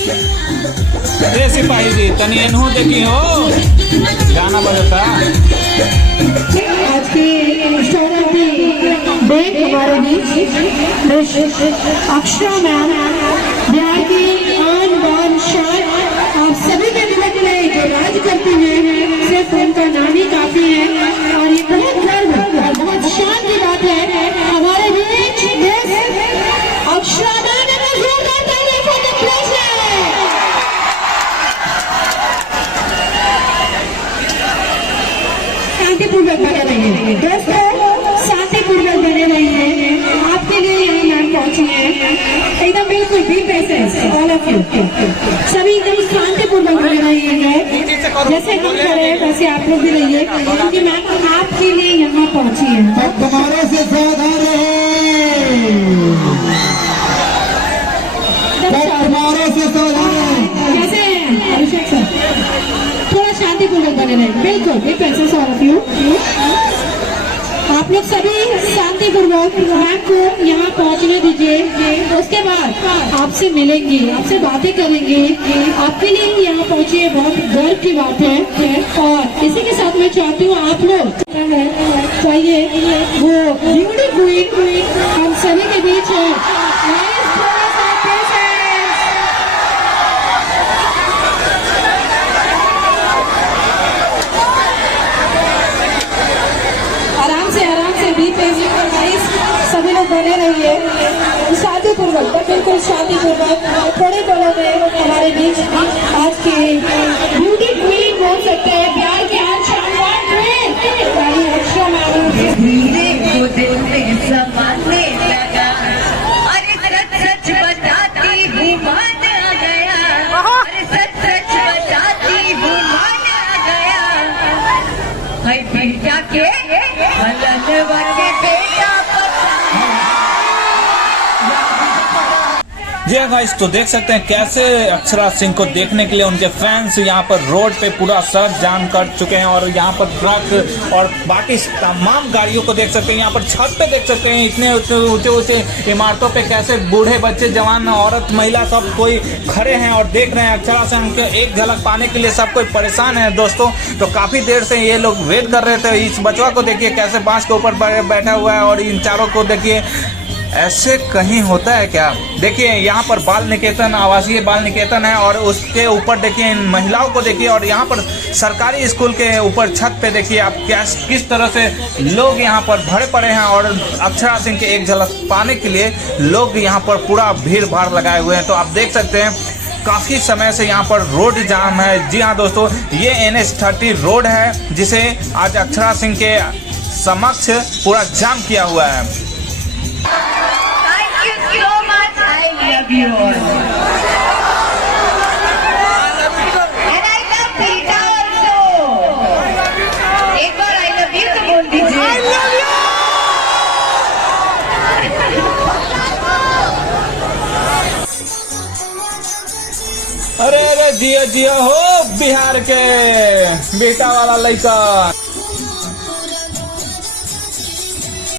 ए सिपाही जी तनी एनहू देखी हो गाना बजता। आज की देख हमारे बीच अक्षरा मैम बिहार की आन बान शान, आप सभी के दिमाग में जो राज करती हैं सिर्फ उनका नाम ही काफी है। और ये बहुत गर्व और बहुत शान की बात है हमारे बीच अक्षरा मैम ने जोरदार ताली for the president। शांतिपूर्वक बने रहिए दोस्तों, शांतिपूर्वक बने रहिए। आपके लिए यहाँ मैम पहुंची है, एकदम बिल्कुल be patient all of you, सभी एकदम शांतिपूर्वक बने रहिए। जैसे हम करे वैसे आप लोग भी रहिए, क्योंकि मैम आपके लिए यहाँ पहुंची है। तुम्हारे से सावधान तुम्हारे से सावधान। कैसे हैं अभिषेक सर? थोड़ा शांतिपूर्वक बने रहे, बिल्कुल be patient all of you. आप लोग सभी शांतिपूर्वक मैम को यहाँ पहुँचने दीजिए। उसके बाद आपसे मिलेंगे, आपसे बातें करेंगे। आपके लिए यहाँ पहुँचे बहुत गर्व की बात है। और इसी के साथ मैं चाहती हूँ आप लोग चाहिए वो ब्यूटी क्वीन हम सभी के बीच है। सभी लोग बने रहिए शांतिपूर्वक, बिल्कुल शांतिपूर्वक। थोड़े पलों में हमारे बीच आज के ब्यूटी क्वीन बोल सकते हैं, प्यार के आज शानदार क्वीन अक्षरा मैम धीरे दिल में समाने लगा। अरे सच सच बताती हूँ मान आ गया। अरे सच सच बताती हूँ मान आ गया। भाई बेटा के हलनवा के बेटा जी हाँ गाइस, तो देख सकते हैं कैसे अक्षरा सिंह को देखने के लिए उनके फैंस यहाँ पर रोड पे पूरा सर जाम कर चुके हैं। और यहाँ पर ट्रक और बाकी तमाम गाड़ियों को देख सकते हैं। यहाँ पर छत पे देख सकते हैं इतने ऊंचे ऊंचे इमारतों पे कैसे बूढ़े बच्चे जवान औरत महिला सब कोई खड़े हैं और देख रहे हैं अक्षरा सिंह के एक झलक पाने के लिए। सब कोई परेशान है दोस्तों। तो काफी देर से ये लोग वेट कर रहे थे। इस बचवा को देखिए कैसे बांस के ऊपर बैठा हुआ है। और इन चारों को देखिए, ऐसे कहीं होता है क्या? देखिए यहाँ पर बाल निकेतन, आवासीय बाल निकेतन है और उसके ऊपर देखिए इन महिलाओं को देखिए। और यहाँ पर सरकारी स्कूल के ऊपर छत पे देखिए आप किस तरह से लोग यहाँ पर भरे पड़े हैं। और अक्षरा सिंह के एक झलक पाने के लिए लोग यहाँ पर पूरा भीड़ भाड़ लगाए हुए हैं। तो आप देख सकते हैं काफ़ी समय से यहाँ पर रोड जाम है। जी हाँ दोस्तों, ये NH30 रोड है जिसे आज अक्षरा सिंह के समक्ष पूरा जाम किया हुआ है। love you all. And I love Peeta also. एक बार I love you तो बोल दीजिए। I love you. अरे अरे जियो जियो हो बिहार के बेटा वाला लड़का।